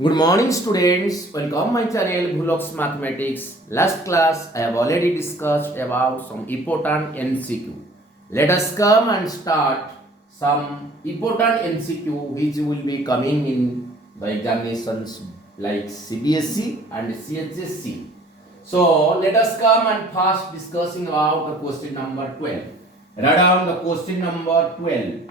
Good morning students, welcome my channel Bhuloks Mathematics. Last class I have already discussed about some important MCQ. Let us come and start some important MCQ which will be coming in the examinations like CBSE and CHSE. So let us come and first discussing about the question number 12. Write down the question number 12.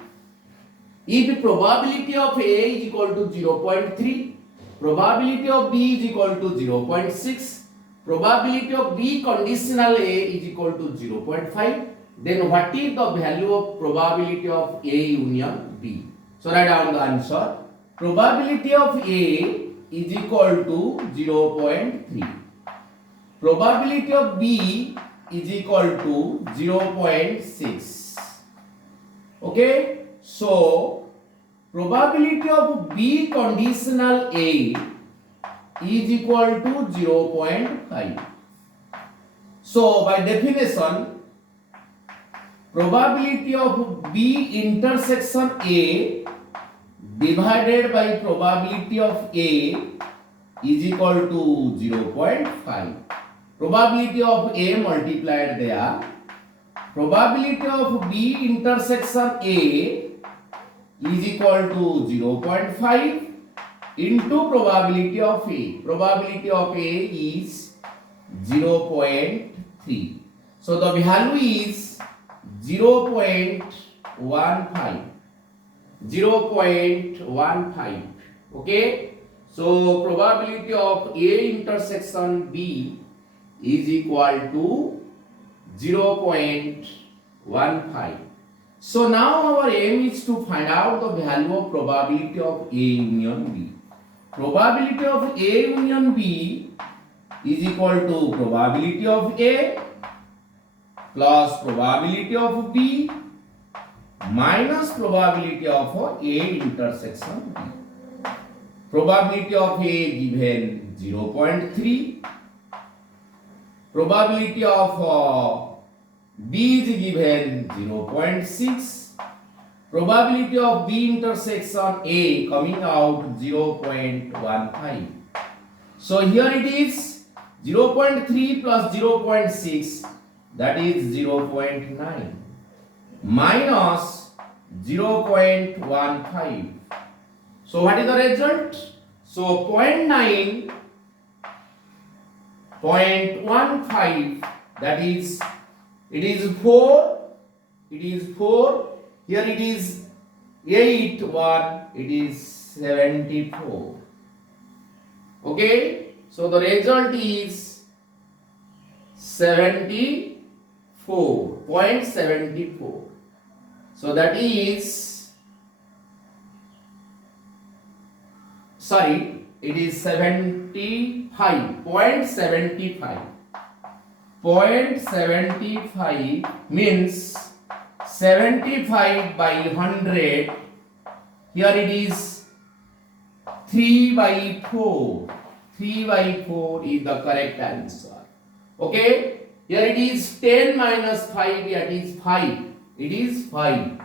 If probability of A is equal to 0.3, probability of B is equal to 0.6, probability of B conditional A is equal to 0.5, then what is the value of probability of A union B? So write down the answer. Probability of A is equal to 0.3. Probability of B is equal to 0.6. Okay? So, probability of B conditional A is equal to 0.5. So, by definition, probability of B intersection A divided by probability of A is equal to 0.5. Probability of A multiplied there. Probability of B intersection A is equal to 0.5 into probability of A. Probability of A is 0.3. So the value is 0.15. 0.15. Okay. So probability of A intersection B is equal to 0.15. So now our aim is to find out the value of probability of A union B. Probability of A union B is equal to probability of A plus probability of B minus probability of A intersection B. Probability of A given 0.3. Probability of B is given 0.6. Probability of B intersection A coming out 0.15. So here it is 0.3 plus 0.6, that is 0.9 minus 0.15. So what is the result? So 0.9, 0.15, that is, it is 4, here it is 8, 1, it is 74. Okay, so the result is 74.74. So that is, it is 75.75. 0.75 means 75 by 100. Here it is 3 by 4. 3 by 4 is the correct answer. Okay? Here it is 10 minus 5, that is 5. It is 5.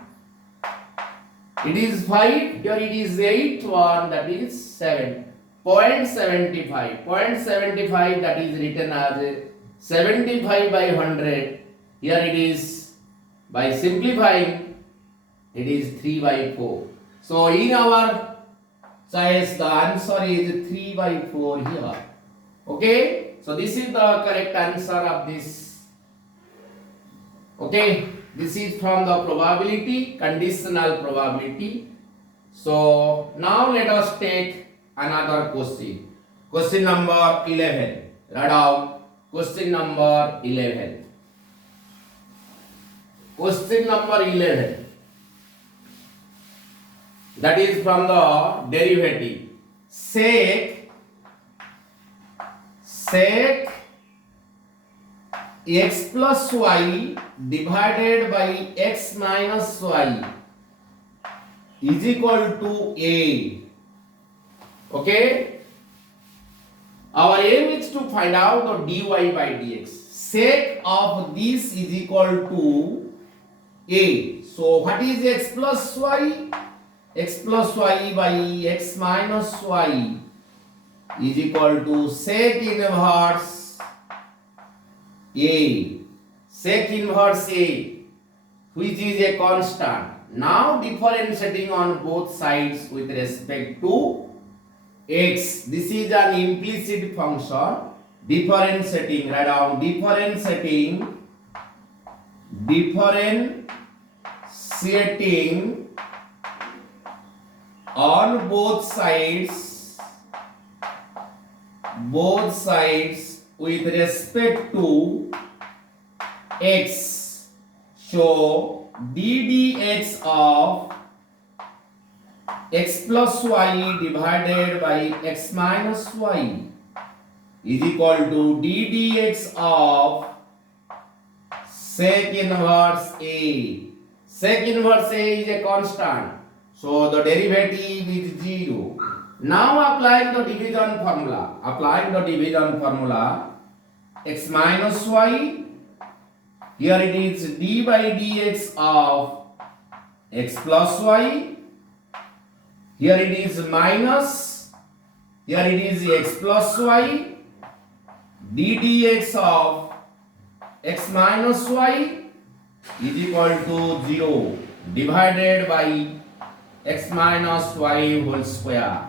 It is 5. Here it is 8, 1, that is 7. 0.75. 0.75, that is written as 75 by 100. Here it is, by simplifying, it is 3 by 4. So in our choice the answer is 3 by 4 here. Okay, so this is the correct answer of this. Okay, this is from the probability, conditional probability. So now let us take another question. Question number 11. Write down. Question number 11. Question number 11. That is from the derivative. Sec x plus y divided by x minus y is equal to A. Okay? Our aim is to find out the dy by dx. Sec of this is equal to A. So what is x plus y? X plus y by x minus y is equal to sec inverse A. Sec inverse A, which is a constant. Now differentiating on both sides with respect to x. This is an implicit function. Differentiating, write down differentiating on both sides with respect to x. So ddx of x plus y divided by x minus y is equal to ddx of sec inverse A. Sec inverse A is a constant, so the derivative is 0. Now applying the division formula, x minus y, here it is d by dx of x plus y, here it is minus, here it is x plus y, ddx of x minus y is equal to 0 divided by x minus y whole square.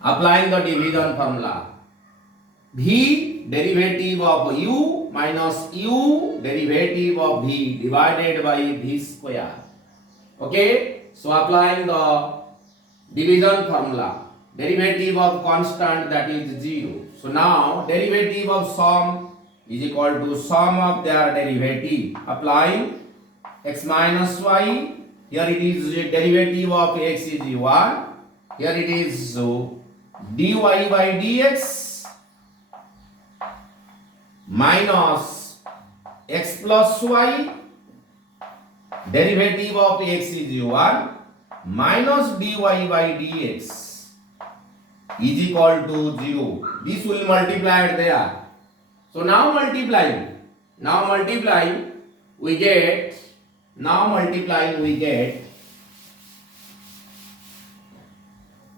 Applying the division formula, v derivative of u minus u derivative of v divided by v square. Okay, so applying the division formula, derivative of constant, that is 0. So now derivative of sum is equal to sum of their derivative. Applying x minus y, here it is derivative of x is 1, here it is dy by dx minus x plus y, derivative of x is 1 minus dy by dx is equal to 0. This will multiply there. So now multiplying, we get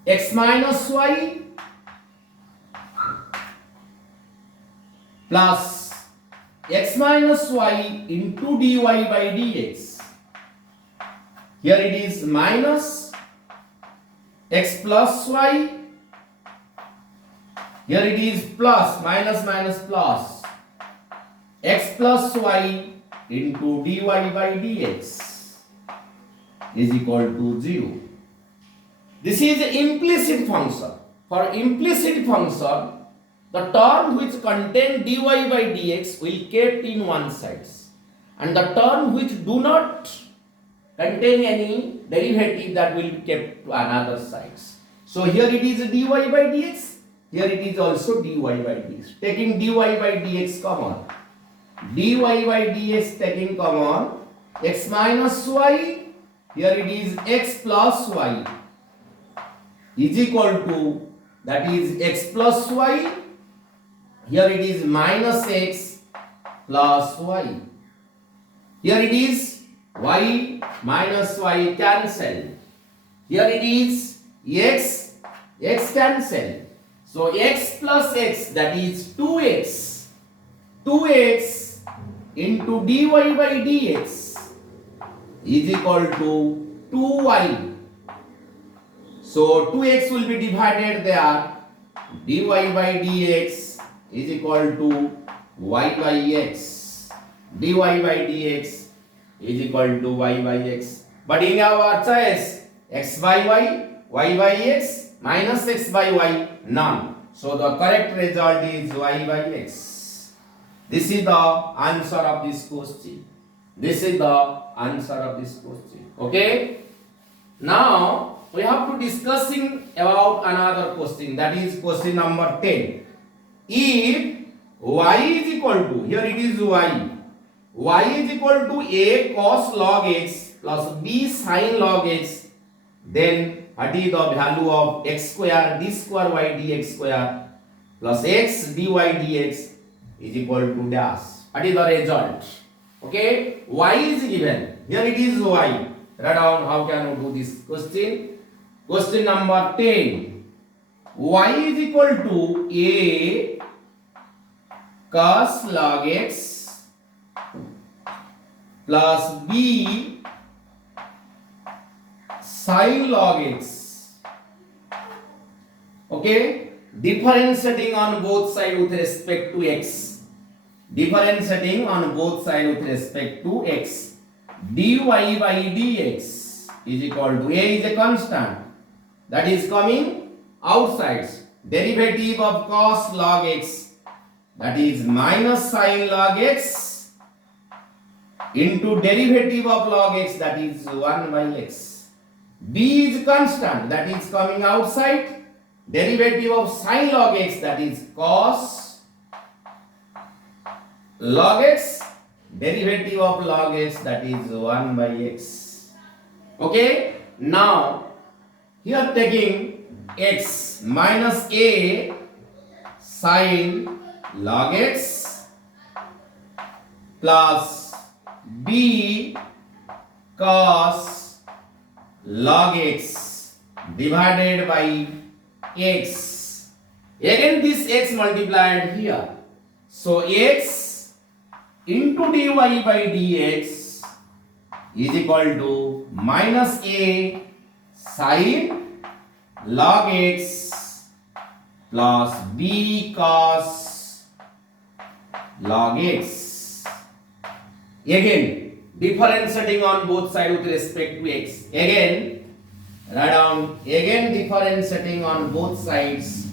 x minus y plus x minus y into dy by dx. Here it is minus x plus y, here it is plus, minus plus, x plus y into dy by dx is equal to 0. This is an implicit function. For implicit function, the term which contain dy by dx will kept in one side, and the term which do not contain any derivative, that will be kept to another side. So here it is dy by dx, here it is also dy by dx. Taking dy by dx common, dy by dx taking common, x minus y, here it is x plus y is equal to, that is x plus y, here it is minus x plus y, here it is y minus y cancel, here it is x cancel. So x plus x, that is 2x into dy by dx is equal to 2y. So 2x will be divided there, dy by dx is equal to y by x, dy by dx is equal to y by x. But in our choice, x by y by x, minus x by y, none. So the correct result is y by x. This is the answer of this question. Okay. Now we have to discussing about another question, that is question number 10. If y is equal to, here it is y is equal to a cos log x plus b sin log x, then what is the value of x square d square y dx square plus x dy dx is equal to dash. What is the result? Okay, y is given, here it is y. Write down how can we do this question. Question number 10. y is equal to a cos log x plus b sin log x. Okay, differentiating on both sides with respect to x. Differentiating on both sides with respect to x. dy by dx is equal to a is a constant that is coming outside. Derivative of cos log x, that is minus sin log x, into derivative of log x, that is 1 by x. b is constant that is coming outside. Derivative of sin log x, that is cos log x, derivative of log x, that is 1 by x. Okay, now here taking x minus a sin log x plus b cos log x divided by x. Again this x multiplied here. So x into dy by dx is equal to minus a sin log x plus b cos log x. Again differentiating on both sides with respect to x. Again write down, again differentiating on both sides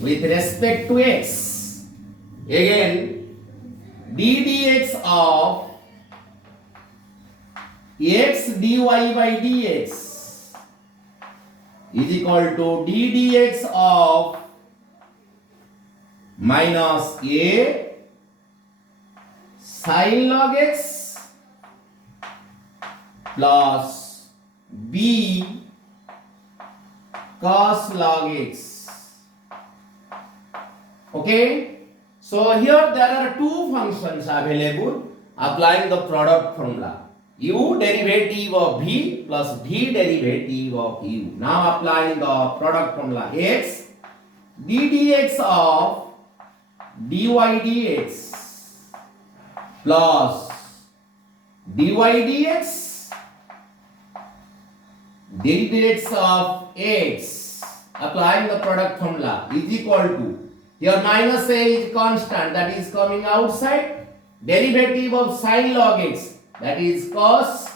with respect to x. Again d dx of x dy by dx is equal to d dx of minus a sin log x plus b cos log x. Okay, so here there are two functions available. Applying the product formula, u derivative of v plus v derivative of u. Now applying the product formula, x d dx of dy dx plus dy dx d dx of x, applying the product formula, is equal to, here minus a is constant that is coming outside. Derivative of sin log x, that is cos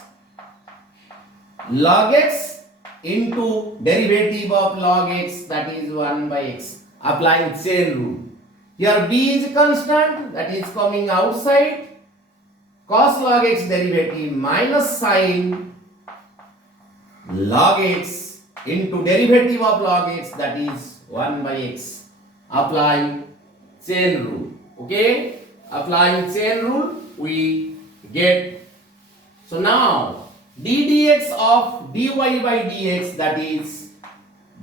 log x into derivative of log x, that is 1 by x. Applying chain rule. Here b is constant that is coming outside. Cos log x derivative minus sin log x into derivative of log x, that is 1 by x. Applying chain rule. Okay, applying chain rule we get. So now d dx of dy by dx, that is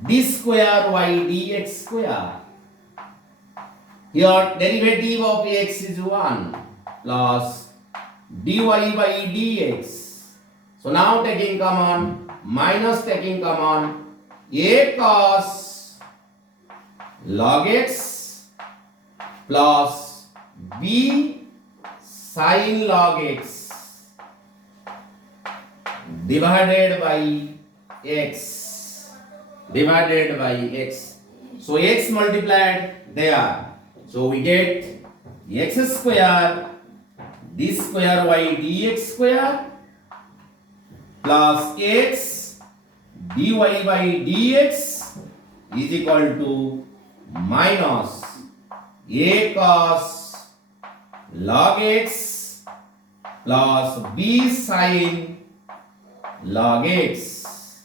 d square y dx square. Here derivative of x is 1 plus dy by dx. So now taking common, minus taking common, a cos log x plus b sin log x divided by x, divided by x. So x multiplied there. So we get x square d square y dx square plus x dy by dx is equal to minus a cos log x plus b sin log x.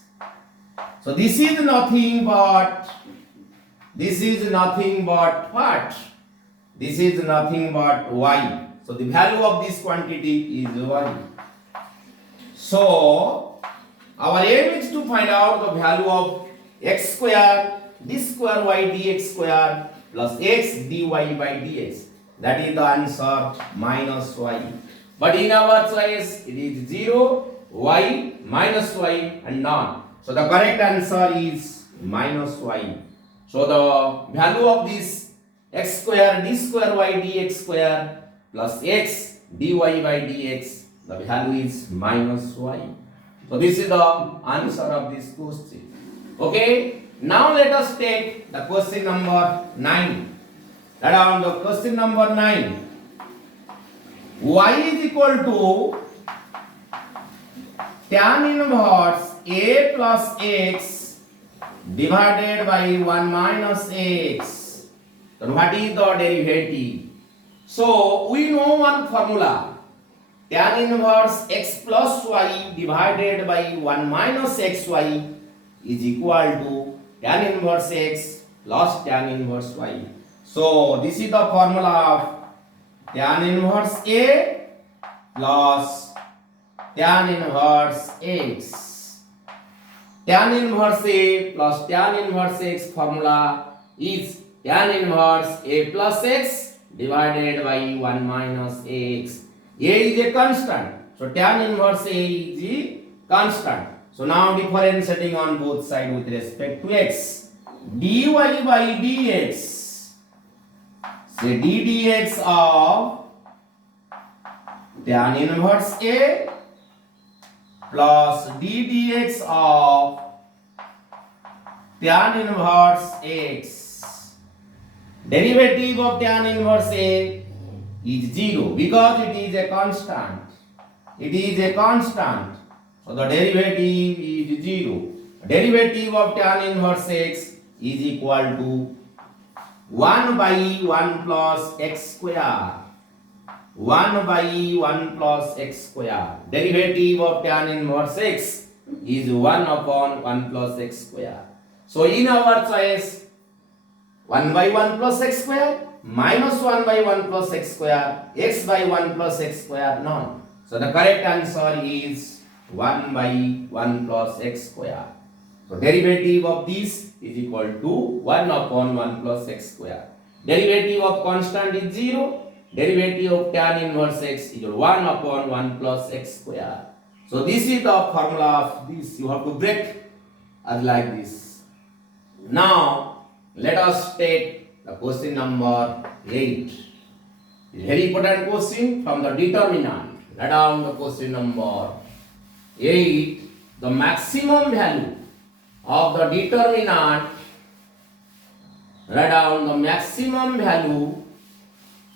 So this is nothing but what? This is nothing but y. So the value of this quantity is y. So our aim is to find out the value of x square d square y dx square plus x dy by dx. That is the answer, minus y. But in our choice it is 0, y, minus y and none. So the correct answer is minus y. So the value of this x square d square y dx square plus x dy by dx, the value is minus y. So this is the answer of this question. Okay, now let us take the question number 9. Write down the question number 9. Y is equal to tan inverse a plus x divided by 1 minus x. So what is the derivative? So we know one formula. Tan inverse x plus y divided by 1 minus xy is equal to tan inverse x plus tan inverse y. So this is the formula of tan inverse a plus tan inverse x. Tan inverse a plus tan inverse x formula is tan inverse a plus x divided by 1 minus x. A is a constant, so tan inverse a is a constant. So now differentiating on both sides with respect to x. dy by dx, say d dx of tan inverse a plus d dx of tan inverse x. Derivative of tan inverse a is 0 because it is a constant. It is a constant. So the derivative is 0. Derivative of tan inverse x is equal to 1 by 1 plus x square. 1 by 1 plus x square. Derivative of tan inverse x is 1 upon 1 plus x square. So in our choice, 1 by 1 plus x square minus 1 by 1 plus x square, x by 1 plus x square, none. So the correct answer is 1 by 1 plus x square. So derivative of this is equal to 1 upon 1 plus x square. Derivative of constant is 0. Derivative of tan inverse x is 1 upon 1 plus x square. So this is the formula of this. You have to break as like this. Now let us take the question number 8. Very important question from the determinant. Write down the question number 8. The maximum value of the determinant. Write down the maximum value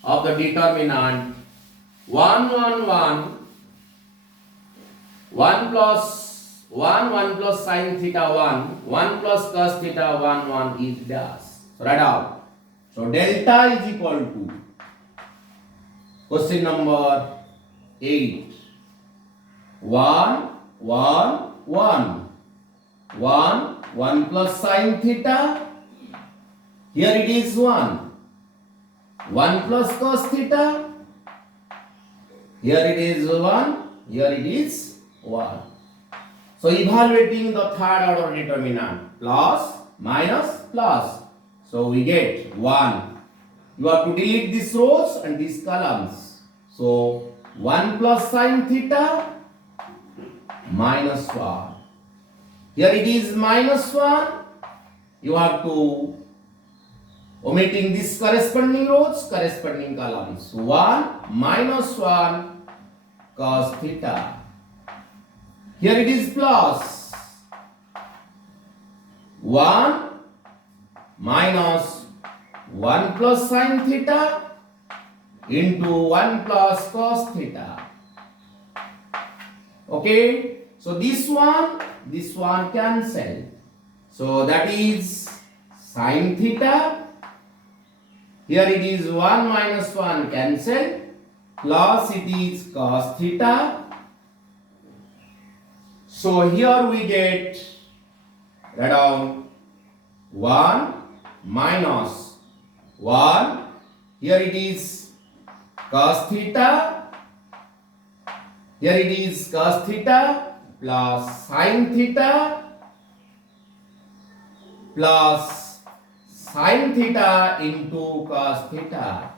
of the determinant 1 1 1 1 plus 1 plus sin theta 1 plus cos theta 1 is dash. So write down. So delta is equal to question number 8 1 plus sin theta. Here it is 1 plus cos theta. Here it is 1. Here it is 1. So evaluating the third order determinant, plus, minus, plus. So we get 1. You have to delete these rows and these columns. So 1 plus sin theta minus 1. Here it is minus 1. You have to omitting these corresponding rows, corresponding columns. 1 minus 1 cos theta. Here it is plus 1 minus 1 plus sin theta into 1 plus cos theta. Okay, so this one cancel. So that is sin theta. Here it is 1 minus 1 cancel, plus it is cos theta. So here we get, write down 1 minus 1. Here it is cos theta. Here it is cos theta plus sin theta plus sin theta into cos theta.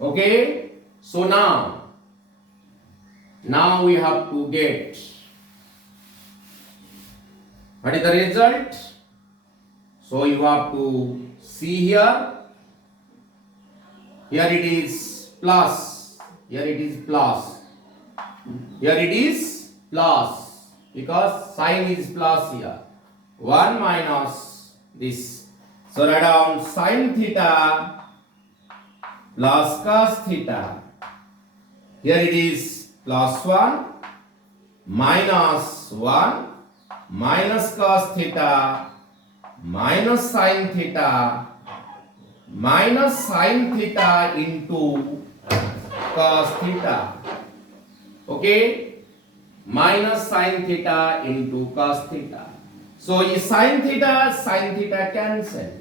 Okay, so now we have to get what is the result? So you have to see here. Here it is plus. Here it is plus. Here it is plus because sign is plus here. 1 minus this. So write down sin theta plus cos theta. Here it is plus 1 minus 1 minus cos theta minus sin theta into cos theta. Okay, minus sin theta into cos theta. So sin theta cancel.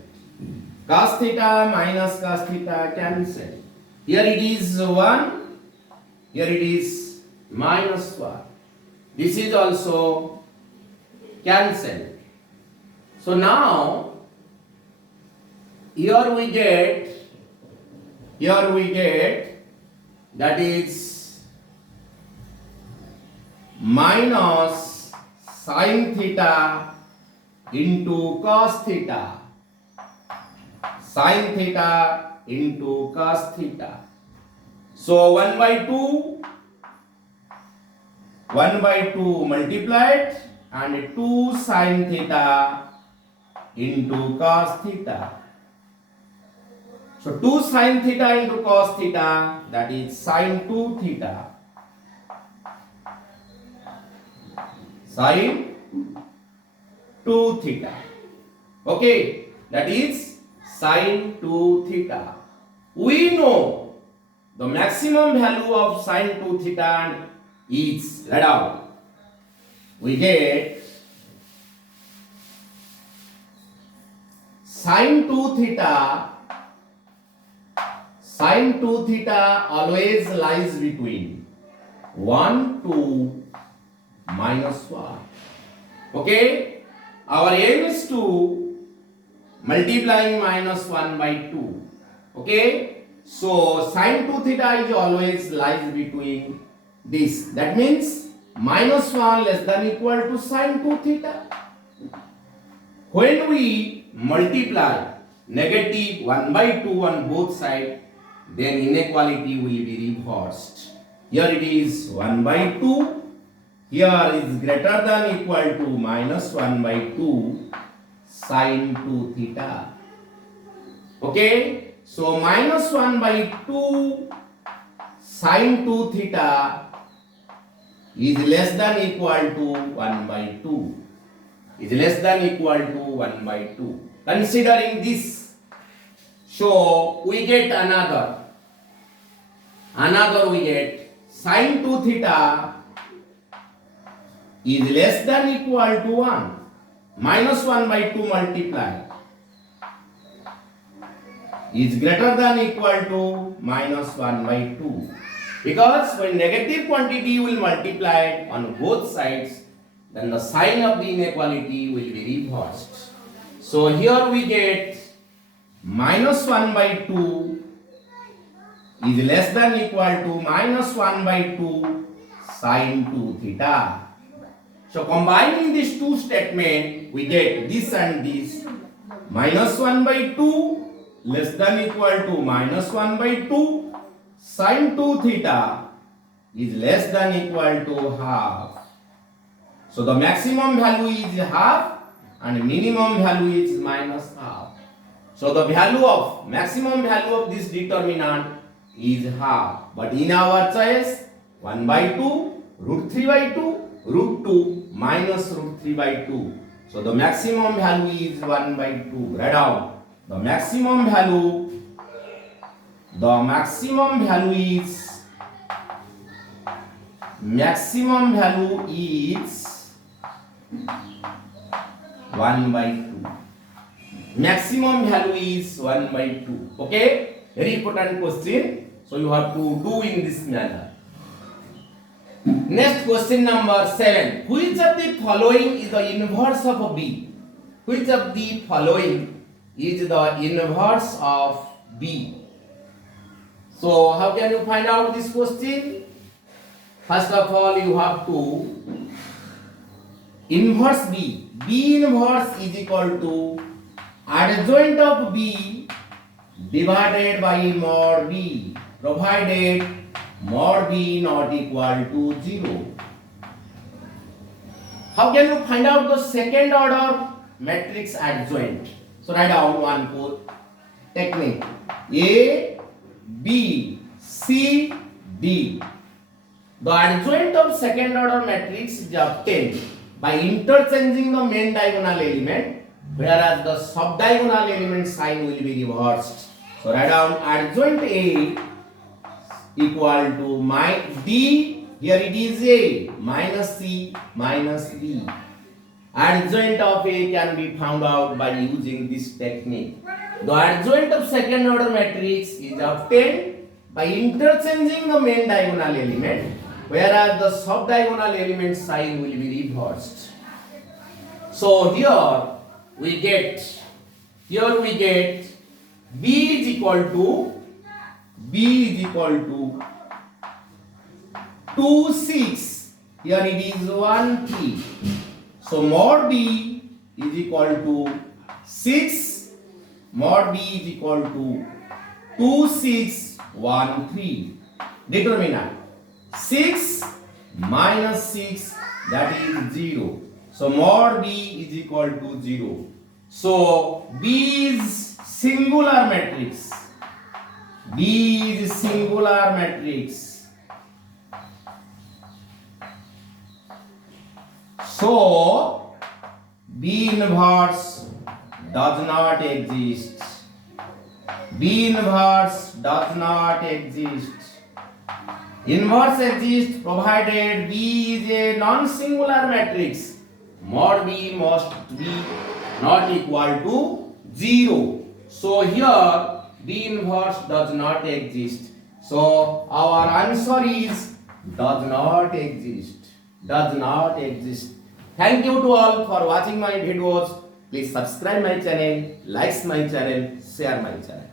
Cos theta minus cos theta cancel. Here it is 1. Here it is minus 1. This is also cancelled. So now here we get that is minus sin theta into cos theta. Sin theta into cos theta. So 1 by 2 multiplied and 2 sin theta into cos theta. So 2 sin theta into cos theta, that is sin 2 theta. Sin 2 theta. Okay, that is sin 2 theta. We know the maximum value of sin 2 theta is, let out. We get sin 2 theta always lies between 1 to minus 1. Okay, our aim is to multiplying minus 1 by 2. Okay, so sin 2 theta is always lies between this. That means minus 1 less than equal to sin 2 theta. When we multiply negative 1 by 2 on both sides, then inequality will be reversed. Here it is 1 by 2. Here is greater than equal to minus 1 by 2 sin 2 theta. Okay, so minus 1 by 2 sin 2 theta is less than equal to 1 by 2. Is less than equal to 1 by 2. Considering this, so we get another we get sin 2 theta is less than equal to 1. Minus 1 by 2 multiplied is greater than equal to minus 1 by 2. Because when negative quantity will multiply on both sides, then the sign of the inequality will be reversed. So here we get minus 1 by 2 is less than equal to minus 1 by 2 sin 2 theta. So combining these two statements, we get this and this. Minus 1 by 2 less than equal to minus 1 by 2 sin 2 theta is less than equal to half. So the maximum value is half and minimum value is minus half. So the value of maximum value of this determinant is half. But in our choice 1 by 2 root 3 by 2 root 2 minus root 3 by 2. So the maximum value is 1 by 2. Write down the maximum value is 1 by 2. Maximum value is 1 by 2. Okay, very important question. So you have to do in this manner. Next question number 7. Which of the following is the inverse of B? Which of the following is the inverse of B? So how can you find out this question? First of all, you have to inverse B. B inverse is equal to adjoint of B divided by mod B, provided mod B not equal to 0. How can you find out the second order matrix adjoint? So write down one code technique. A, B, C, D. The adjoint of second order matrix is obtained by interchanging the main diagonal element, whereas the subdiagonal element sign will be reversed. So write down adjoint A equal to my D, here it is A, minus C minus B. Adjoint of A can be found out by using this technique. The adjoint of second order matrix is obtained by interchanging the main diagonal element, whereas the subdiagonal element sign will be reversed. So here we get B is equal to 2 6. Here it is 1 3. So mod B is equal to 6. Mod B is equal to 2 6 1 3. Determinant 6 minus 6, that is 0. So mod B is equal to 0. So B is singular matrix. B is singular matrix. So B inverse does not exist. B inverse does not exist. Inverse exists provided B is a non-singular matrix. Mod B must be not equal to 0. So here B inverse does not exist. So our answer is does not exist. Does not exist. Thank you to all for watching my videos. Please subscribe my channel, like my channel, share my channel.